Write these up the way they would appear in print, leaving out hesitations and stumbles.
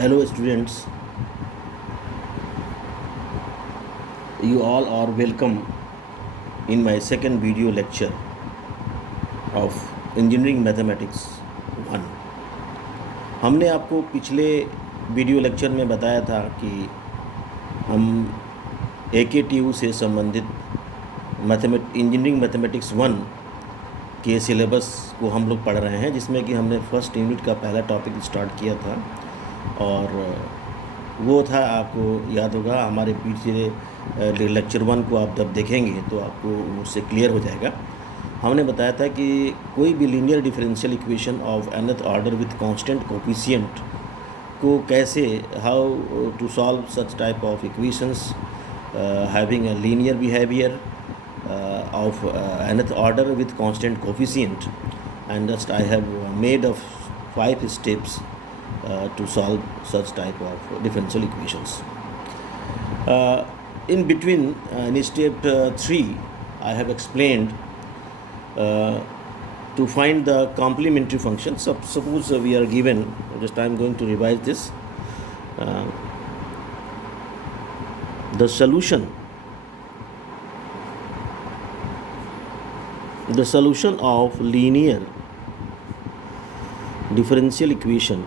Hello students, you all are welcome in my second video lecture of Engineering Mathematics 1। हमने आपको पिछले video lecture में बताया था कि हम AKTU से संबंधित इंजीनियरिंग मैथमेटिक्स 1 के सिलेबस को हम लोग पढ़ रहे हैं, जिसमें कि हमने फर्स्ट यूनिट का पहला टॉपिक स्टार्ट किया था और वो था, आपको याद होगा, हमारे पिछले लेक्चर 1 को आप जब देखेंगे तो आपको उससे क्लियर हो जाएगा। हमने बताया था कि कोई भी linear differential equation of nth order with constant coefficient को कैसे, how to solve such type of equations having a linear behaviour of nth order with constant coefficient, and just I have made of 5 steps to solve such type of differential equations. In between, in step 3, I have explained to find the complementary function. Suppose we are given, just I am going to revise this, the solution of linear differential equation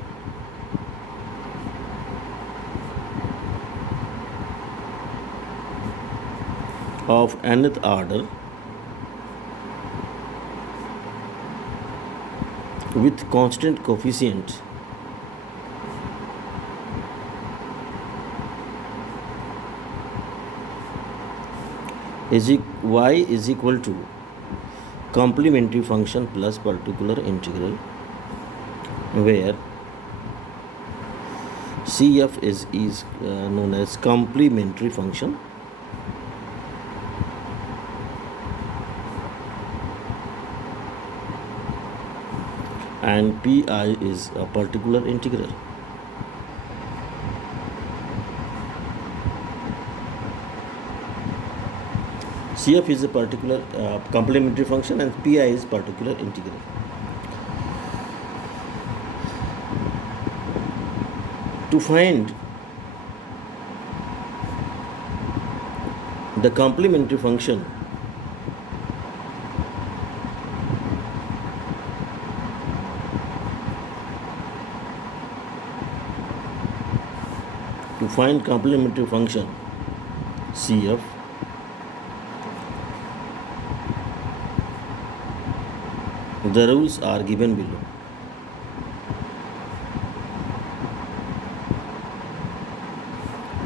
of nth order with constant coefficient y is equal to complementary function plus particular integral, where CF is known as complementary function and PI is a particular integral. CF is a particular complementary function and PI is particular integral. To find the complementary function, CF, the rules are given below.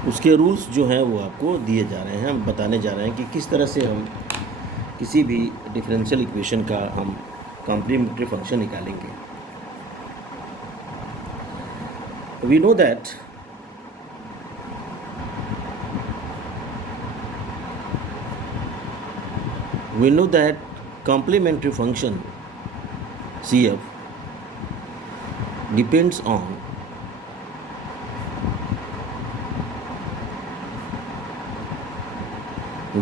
उसके rules जो हैं वो आपको दिए जा रहे हैं। हम बताने जा रहे हैं कि किस तरह से हम किसी भी डिफरेंशियल इक्वेशन का हम कॉम्प्लीमेंट्री फंक्शन निकालेंगे। We know that complementary function CF depends on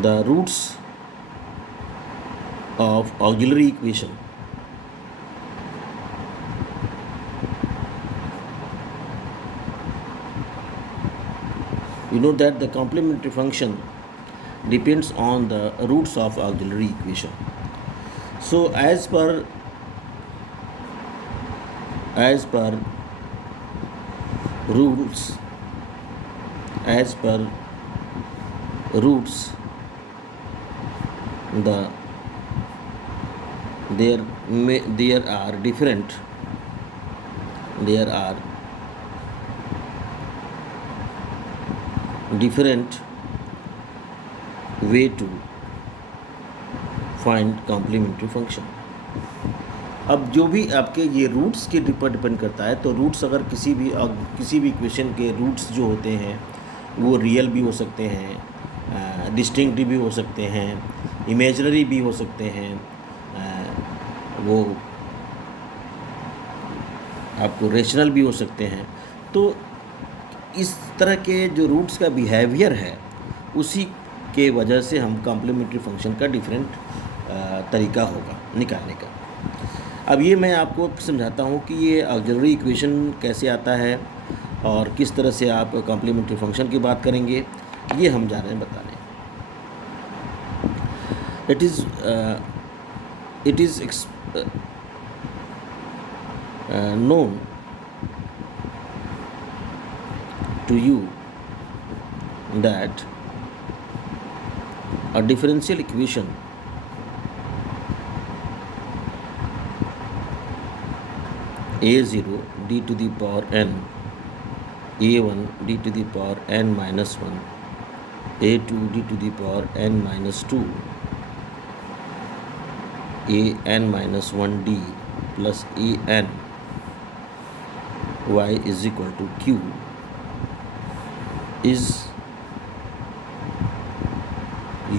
the roots of auxiliary equation. You know that the complementary function depends on the roots of auxiliary equation. So as per roots, there are different way to find complementary function. अब जो भी आपके ये roots के ऊपर depend करता है, तो रूट्स अगर किसी भी इक्वेशन के रूट्स जो होते हैं वो रियल भी हो सकते हैं, डिस्टिंक्ट भी हो सकते हैं, इमेजिनरी भी हो सकते हैं, वो आपको रेशनल भी हो सकते हैं। तो इस तरह के जो रूट्स का बिहेवियर है, उसी के वजह से हम कॉम्प्लीमेंट्री फंक्शन का डिफरेंट तरीका होगा निकालने का। अब ये मैं आपको समझाता हूँ कि ये ऑक्सिलरी इक्वेशन कैसे आता है और किस तरह से आप कॉम्प्लीमेंट्री फंक्शन की बात करेंगे, ये हम जा रहे हैं बताने। It is known to you that a differential equation a0 d to the power n, a1 d to the power n minus 1, a2 d to the power n minus 2, an minus 1d plus an y is equal to q is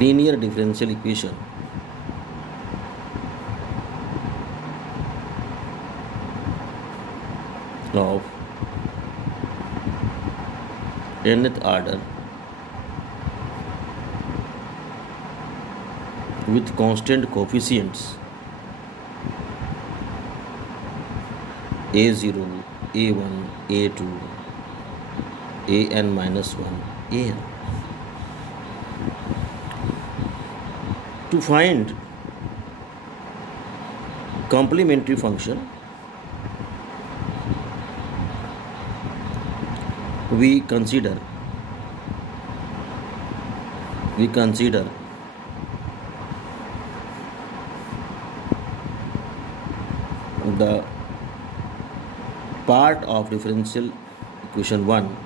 linear differential equation of nth order with constant coefficients a0, a1, a2, an minus 1, an. To find complementary function, we consider the part of differential equation 1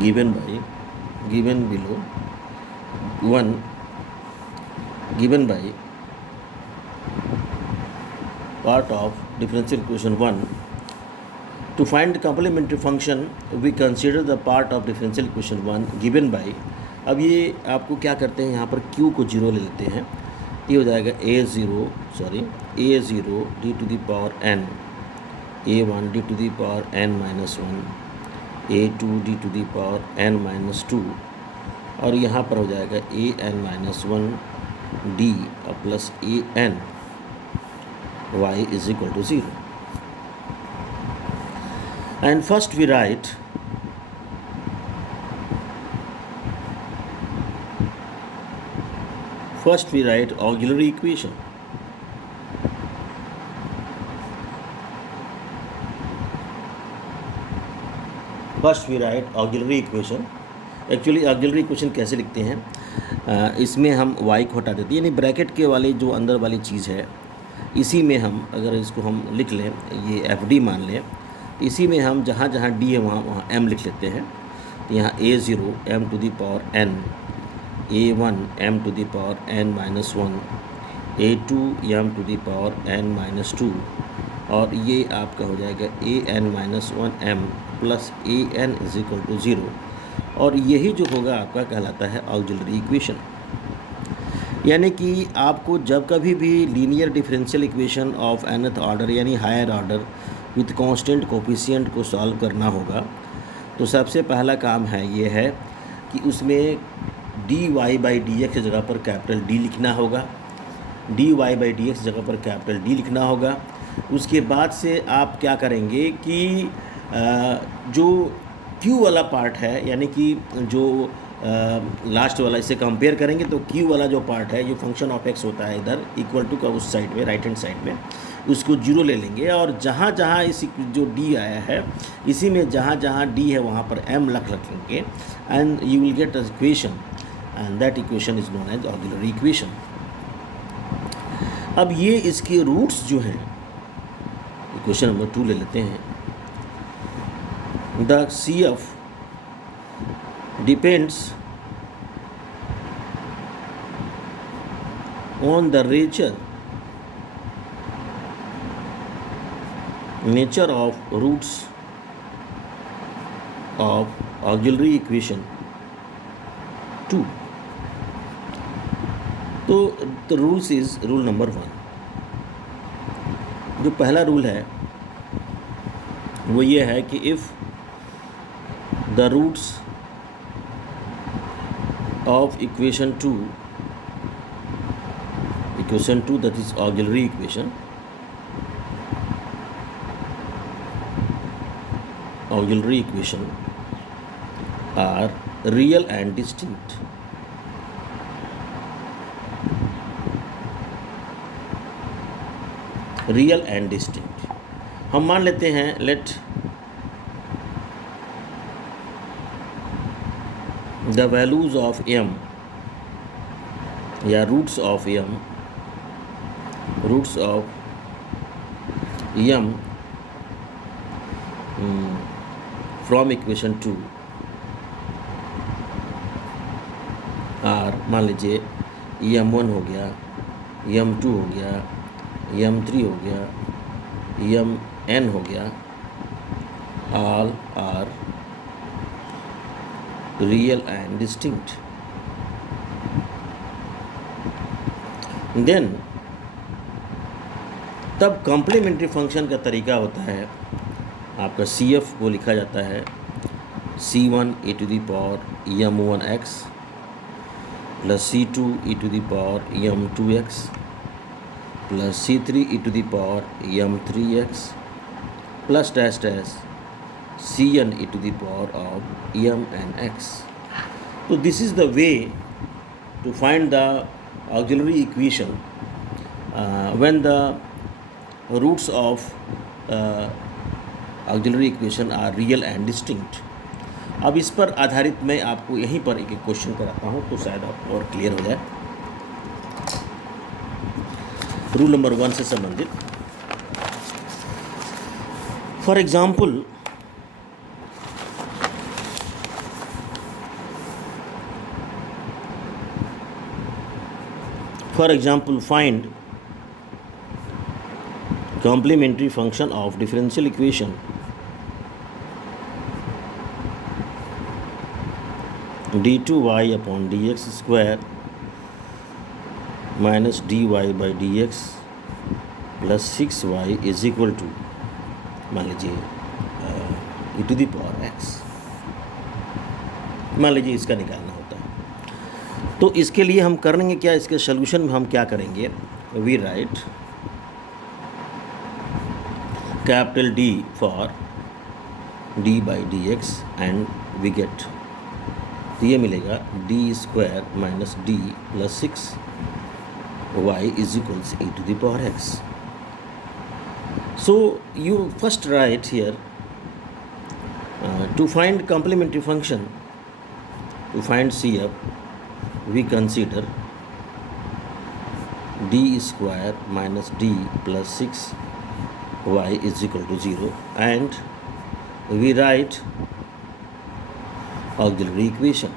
given below 1 given by part of differential equation 1. To find the complementary function, we consider the part of differential equation 1 given by, अब ये आपको क्या करते हैं, यहाँ पर q को 0 ले लेते हैं, ये हो जाएगा a0 d to the power n, a1 d to the power n minus 1, a2 d to the power n minus 2, और यहाँ पर हो जाएगा an minus 1 d plus an y is equal to 0. And first we write auxiliary equation. Actually auxiliary equation कैसे लिखते हैं, इसमें हम y को हटा देते हैं, यानी ब्रैकेट के वाली जो अंदर वाली चीज़ है इसी में हम, अगर इसको हम लिख लें, ये FD मान लें, इसी में हम जहाँ जहाँ D है वहाँ m लिख लेते हैं। तो यहाँ a0 m to the power n, a1 m to the power n minus 1, a2 m to the power n minus 2, और ये आपका हो जाएगा an minus 1 m plus an is equal to 0, और यही जो होगा आपका कहलाता है ऑक्सिलरी इक्वेशन। यानी कि आपको जब कभी भी linear differential equation of nth order यानी higher order with constant coefficient को सॉल्व करना होगा, तो सबसे पहला काम है ये है कि उसमें dy बाई dx की जगह पर कैपिटल D लिखना होगा, dy बाई dx की जगह पर कैपिटल D लिखना होगा। उसके बाद से आप क्या करेंगे कि जो Q वाला पार्ट है, यानी कि जो लास्ट वाला, इसे कंपेयर करेंगे तो Q वाला जो पार्ट है, जो फंक्शन ऑफ x होता है इधर इक्वल टू का उस साइड में, राइट हैंड साइड में, उसको 0 ले लेंगे, और जहाँ जहाँ इस जो D आया है इसी में जहाँ जहाँ D है वहाँ पर m रखेंगे, and you will get a equation, and that equation is known as auxiliary equation. अब ये इसके रूट्स जो हैं, इक्वेशन नंबर 2 ले लेते हैं। The CF depends on the nature of roots of auxiliary equation 2. तो the rules is rule number 1. जो पहला रूल है वो ये है कि if the roots of equation equation 2, that is auxiliary equation. Auxiliary equation are real and distinct. Real and distinct. हम मान लेते हैं let the values of m या roots of m from equation 2 are, मान लीजिए m1 हो गया, m2 हो गया, m3 हो गया, mn हो गया, all are real and distinct. Then तब कॉम्प्लीमेंट्री फंक्शन का तरीका होता है, आपका CF को लिखा जाता है C1 e to the power m1x plus C2 e to the power m2x plus C3 e to the power m3x plus dash dash Cn e to the power of mnx. So this is the way to find the auxiliary equation when the roots of auxiliary equation are real and distinct. अब इस पर आधारित मैं आपको यहीं पर एक question कराता हूँ तो शायद आपको और क्लियर हो जाए। रूल नंबर 1 से संबंधित, for example find complementary function of differential equation d2y upon dx square minus dy by dx plus 6y is equal to, मान लीजिए e to the power x, मान लीजिए इसका निकालना होता है। तो इसके लिए हम करेंगे क्या, इसके सोल्यूशन में हम क्या करेंगे, we write capital D for d by dx and we get, ये मिलेगा d square minus d plus 6 y is equals e to the power x. So you first write here to find complementary function, to find CF we consider d square minus d plus 6 y is equal to 0 and we write auxiliary equation.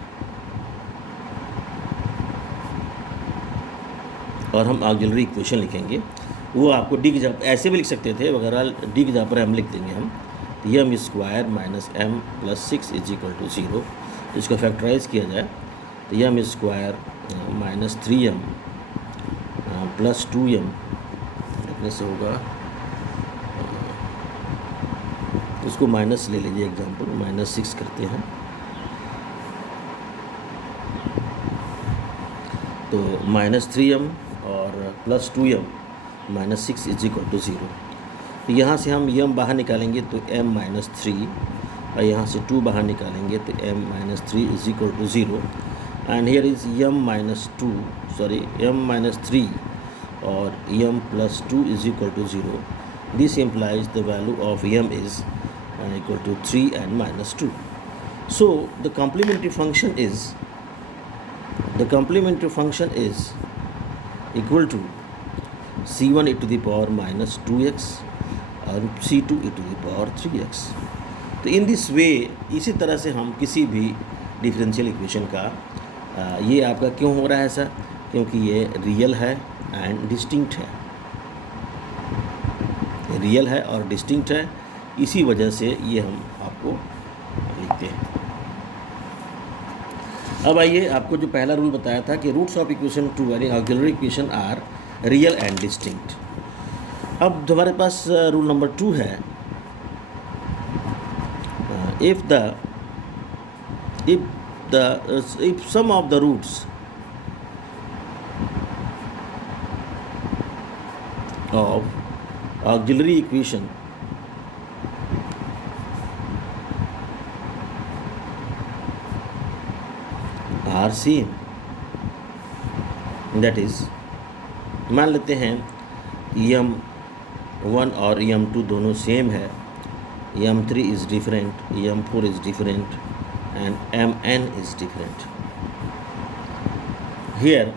और हम auxiliary equation लिखेंगे, वो आपको D की जगह ऐसे भी लिख सकते थे, वगैरह डी की जगह पर हम लिख देंगे हम m square minus m plus 6 is equal to 0। इसको फैक्टराइज किया जाए तो m square minus 3m plus 2m लिखने से होगा, उसको माइनस ले लीजिए एग्जाम्पल, माइनस 6 करते हैं तो माइनस 3m और plus 2m minus 6 is equal to 0। तो यहाँ से हम m बाहर निकालेंगे तो m माइनस 3 और यहाँ से 2 बाहर निकालेंगे तो m minus 3 is equal to 0 and here is m minus 3 और m plus 2 is equal to 0। This implies the value of m is equal to 3 and minus 2. So the complementary function is equal to c1 e to the power minus 2x और c2 e to the power 3x. तो in this way, इसी तरह से हम किसी भी differential equation का ये आपका क्यों हो रहा है ऐसा, क्योंकि ये रियल है एंड डिस्टिंक्ट है, रियल है और डिस्टिंक्ट है, इसी वजह से ये हम आपको लिखते हैं। अब आइए, आपको जो पहला रूल बताया था कि रूट्स ऑफ इक्वेशन 2 यानी auxiliary equation are real and distinct. अब हमारे पास रूल नंबर 2 है, if some of the roots of auxiliary equation are same, that is मान लेते हैं M1 और M2 दोनों सेम है, M3 is different, M4 is different and Mn is different. Here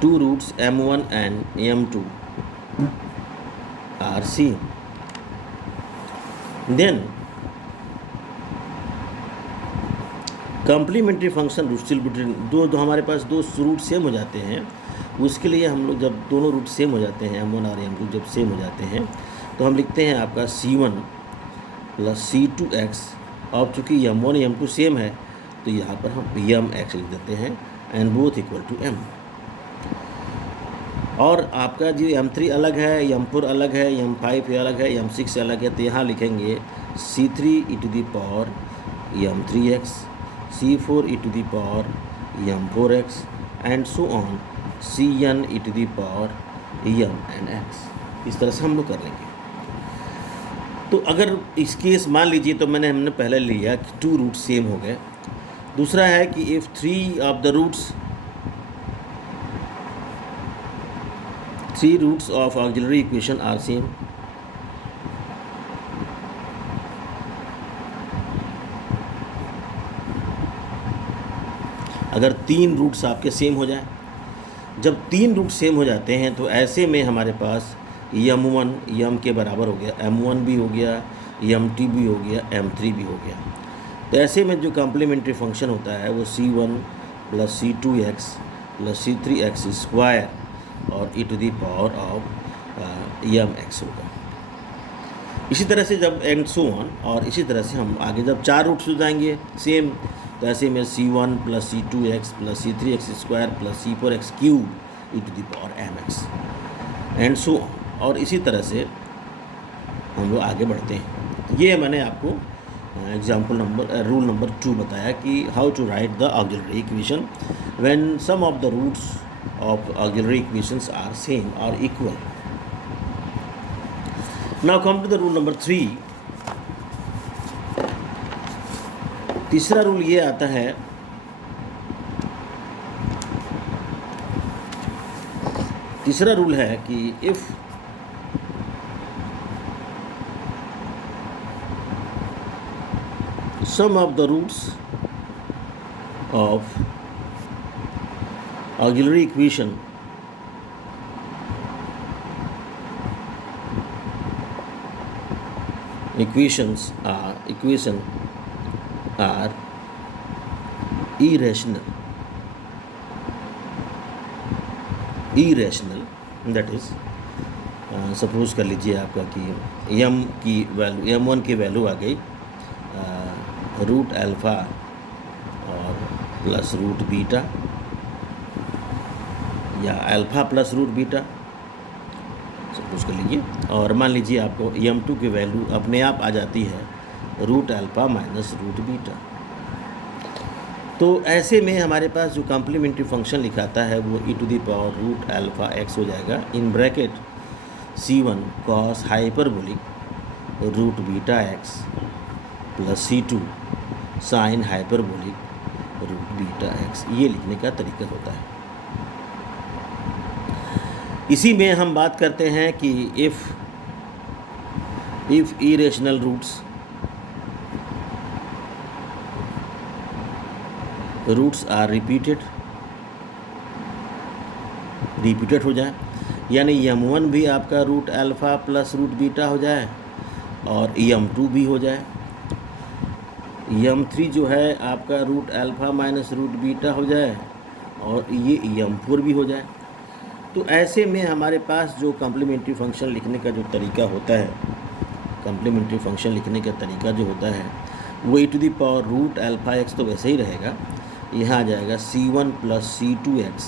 two roots M1 and M2 are same. Then complementary function root still between दो हमारे पास दो root same हो जाते हैं, उसके लिए हम लोग जब दोनों रूट सेम हो जाते हैं M1 और M2 जब सेम हो जाते हैं तो हम लिखते हैं आपका C1 प्लस C2x। अब चूँकि M1 M2 सेम है तो यहाँ पर हम Mx लिख देते हैं and both equal to M। और आपका जो M3 अलग है, M4 अलग है, M5 अलग है, M6 अलग है, तो यहाँ लिखेंगे C3 e to the power M3x, C4 e to the power M4x and so on Cn e to the power Mnx। इस तरह से हम लोग कर लेंगे। तो अगर इस केस मान लीजिए तो हमने पहले लिया कि टू रूट सेम हो गए। दूसरा है कि if three roots of auxiliary equation are same, अगर तीन रूट्स आपके सेम हो जाए, जब तीन रूट सेम हो जाते हैं तो ऐसे में हमारे पास M1 M के बराबर हो गया, M1 भी हो गया, M2 भी हो गया, M3 भी हो गया। तो ऐसे में जो कॉम्प्लीमेंट्री फंक्शन होता है वो C1 plus C2x plus C3x square और e to the power of Mx होगा। इसी तरह से जब एंड सो ऑन, और इसी तरह से हम आगे जब चार रूट्स हो जाएंगे सेम तो ऐसे में C1 plus C2x plus C3x square plus C4x cube e to the power Mx and so on. और इसी तरह से हम लोग आगे बढ़ते हैं। ये मैंने आपको रूल नंबर 2 बताया कि how to write the auxiliary equation when sum of the roots of auxiliary equations are same और equal. Now come to the rule number 3। तीसरा रूल ये आता है कि if sum of the roots of auxiliary equation are irrational, that is suppose कर लीजिए आपका कि M1 की वैल्यू आ गई रूट अल्फ़ा और प्लस रूट बीटा या alpha plus root beta suppose कर लीजिए, और मान लीजिए आपको M2 की वैल्यू अपने आप आ जाती है root alpha minus root beta. तो ऐसे में हमारे पास जो कॉम्प्लीमेंट्री फंक्शन लिखाता है वो e to the power root alpha x हो जाएगा in bracket C1 cos hyperbolic root beta x plus C2 sine hyperbolic root beta x। ये लिखने का तरीका होता है। इसी में हम बात करते हैं कि if irrational roots are repeated हो जाए, यानी M1 भी आपका root alpha plus root beta हो जाए और M2 भी हो जाए, M3 जो है आपका root alpha minus root beta हो जाए और ये M4 भी हो जाए। तो ऐसे में हमारे पास जो कॉम्प्लीमेंट्री फंक्शन लिखने का जो तरीका होता है, कॉम्प्लीमेंट्री फंक्शन लिखने का तरीका जो होता है वो e to the power root alpha x तो वैसे ही रहेगा, यहाँ आ जाएगा C1 plus C2x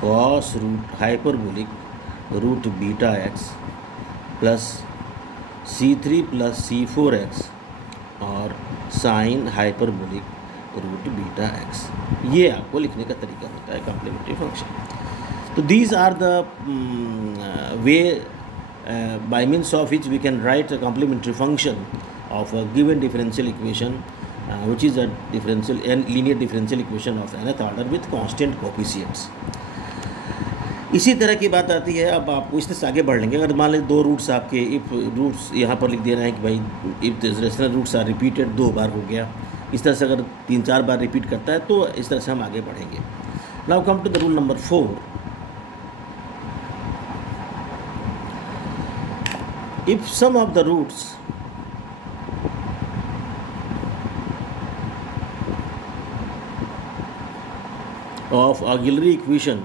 cos root hyperbolic root beta x plus C3 plus C4x और sine hyperbolic root beta x. ये आपको लिखने का तरीका होता है कॉम्प्लीमेंट्री फंक्शन। तो these are the way by means of which we can write a complementary function of a given differential equation which is a differential and linear differential equation of nth order with constant coefficients। इसी तरह की बात आती है, अब आपको इससे आगे बढ़ लेंगे। अगर मान लें दो रूट्स आपके, इफ रूट्स यहाँ पर लिख देना है कि भाई if rational roots are repeated, 2 बार हो गया। इस तरह से अगर 3-4 बार रिपीट करता है तो इस तरह से हम आगे बढ़ेंगे। Now come to the rule number 4। If sum of the roots of auxiliary equation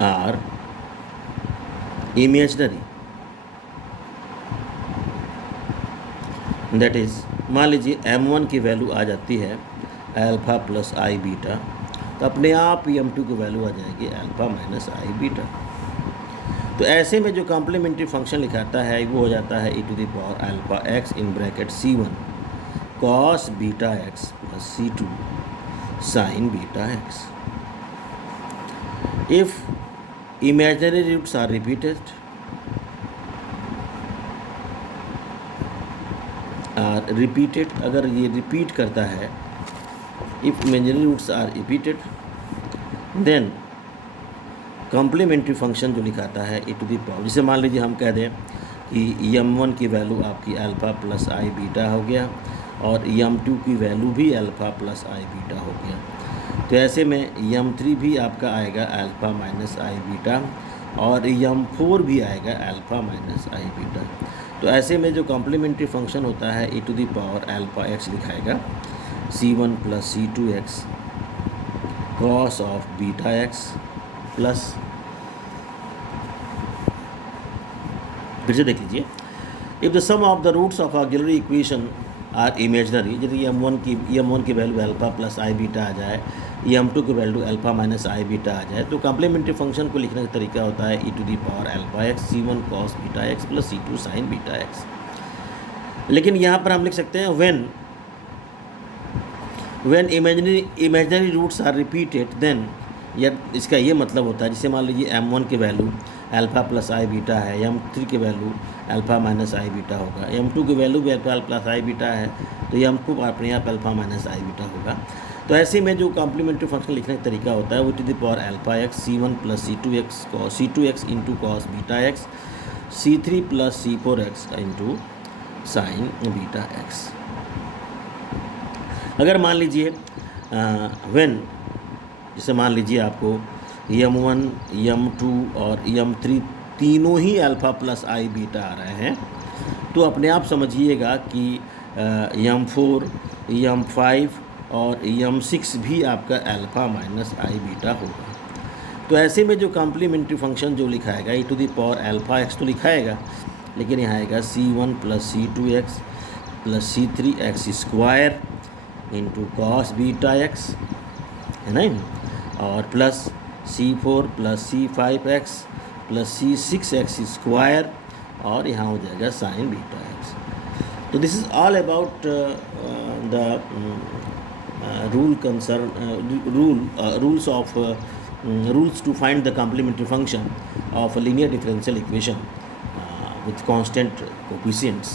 are imaginary, that is मान लीजिए m1 की वैल्यू आ जाती है अल्फ़ा प्लस आई बीटा, तो अपने आप ही m2 की वैल्यू आ जाएगी अल्फ़ा माइनस आई बीटा। तो ऐसे में जो कॉम्प्लीमेंट्री फंक्शन लिखाता है वो हो जाता है e⁴ alpha x in bracket c1 cos beta x plus c2 sine beta x. If imaginary roots are repeated अगर ये रिपीट करता है, if imaginary roots are repeated then complementary function जो लिखाता है e⁴, जिसे मान लीजिए हम कह दें कि m1 की वैल्यू आपकी अल्फ़ा प्लस आई बीटा हो गया और m2 की वैल्यू भी अल्फ़ा प्लस आई बीटा हो गया। तो ऐसे में m3 भी आपका आएगा अल्फ़ा माइनस आई बीटा और m4 भी आएगा अल्फ़ा माइनस आई बीटा। तो ऐसे में जो कॉम्प्लीमेंट्री फंक्शन होता है e⁴ अल्फ़ा एक्स लिखाएगा c1 plus c2 x cos of beta x plus, फिर से देख लीजिए, if the sum of the roots of auxiliary equation are imaginary, यदि m1 की value alpha plus i beta आ जाए, m2 की value alpha minus i beta आ जाए, तो कॉम्प्लीमेंट्री फंक्शन को लिखने का तरीका होता है e⁴ alpha x c1 cos beta x plus c2 sine beta x. लेकिन यहाँ पर हम लिख सकते हैं when imaginary roots are repeated then, या इसका ये मतलब होता है, जैसे मान लीजिए m1 की value alpha plus i beta है, m3 की value alpha minus i beta होगा, m2 की वैल्यू भी अल्फ़ा प्लस आई बीटा है तो m2 अपने आप अल्फ़ा माइनस आई बीटा होगा। तो ऐसे में जो कॉम्प्लीमेंट्री फंक्शन लिखने का तरीका होता है वो e⁴ alpha x c1 plus c2 x into cos beta x c3 plus c4 x into sine beta x. अगर मान लीजिए जैसे मान लीजिए आपको m1, m2 और m3 तीनों ही अल्फ़ा प्लस आई बीटा आ रहे हैं, तो अपने आप समझिएगा कि m4, m5 और m6 भी आपका अल्फ़ा माइनस आई बीटा होगा। तो ऐसे में जो कॉम्प्लीमेंट्री फंक्शन जो लिखाएगा e⁴ अल्फ़ा एक्स तो लिखाएगा, लेकिन यहाँ आएगा c1 plus c2 x plus c3 x square into cos beta x, है ना, और plus c4 plus c5 x plus c6 x square और यहाँ हो जाएगा साइन बीटा एक्स। तो this is all about the rules to find the complementary function of a linear differential equation with constant coefficients।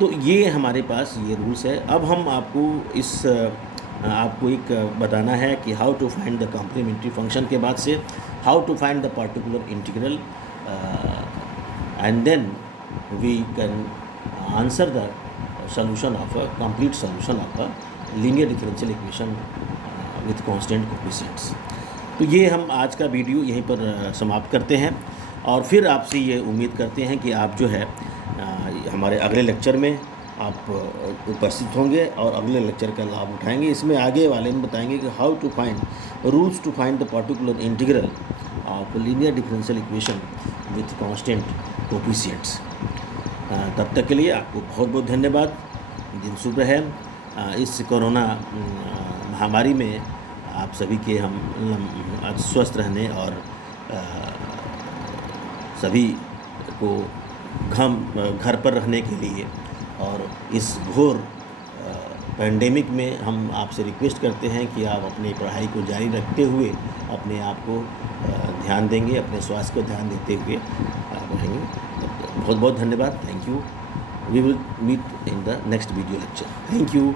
तो ये हमारे पास ये rules है। अब हम आपको एक बताना है कि how to find the complementary function के बाद से how to find the particular integral and then we can answer the solution of a complete solution of a linear differential equation with constant coefficients। तो ये हम आज का video यहीं पर समाप्त करते हैं और फिर आपसे ये उम्मीद करते हैं कि आप जो है हमारे अगले लेक्चर में आप उपस्थित होंगे और अगले लेक्चर का लाभ उठाएंगे। इसमें आगे वाले में बताएंगे कि how to find rules to find the particular integral of linear differential equation with constant coefficients. तब तक के लिए आपको बहुत बहुत धन्यवाद। दिन शुभ रहे। इस कोरोना महामारी में आप सभी के हम स्वस्थ रहने और सभी को घर पर रहने के लिए और इस घोर पैंडेमिक में हम आपसे रिक्वेस्ट करते हैं कि आप अपनी पढ़ाई को जारी रखते हुए अपने आप को ध्यान देंगे, अपने स्वास्थ्य को ध्यान देते हुए आप रहेंगे। बहुत बहुत धन्यवाद। Thank you. We will meet in the next video lecture. Thank you.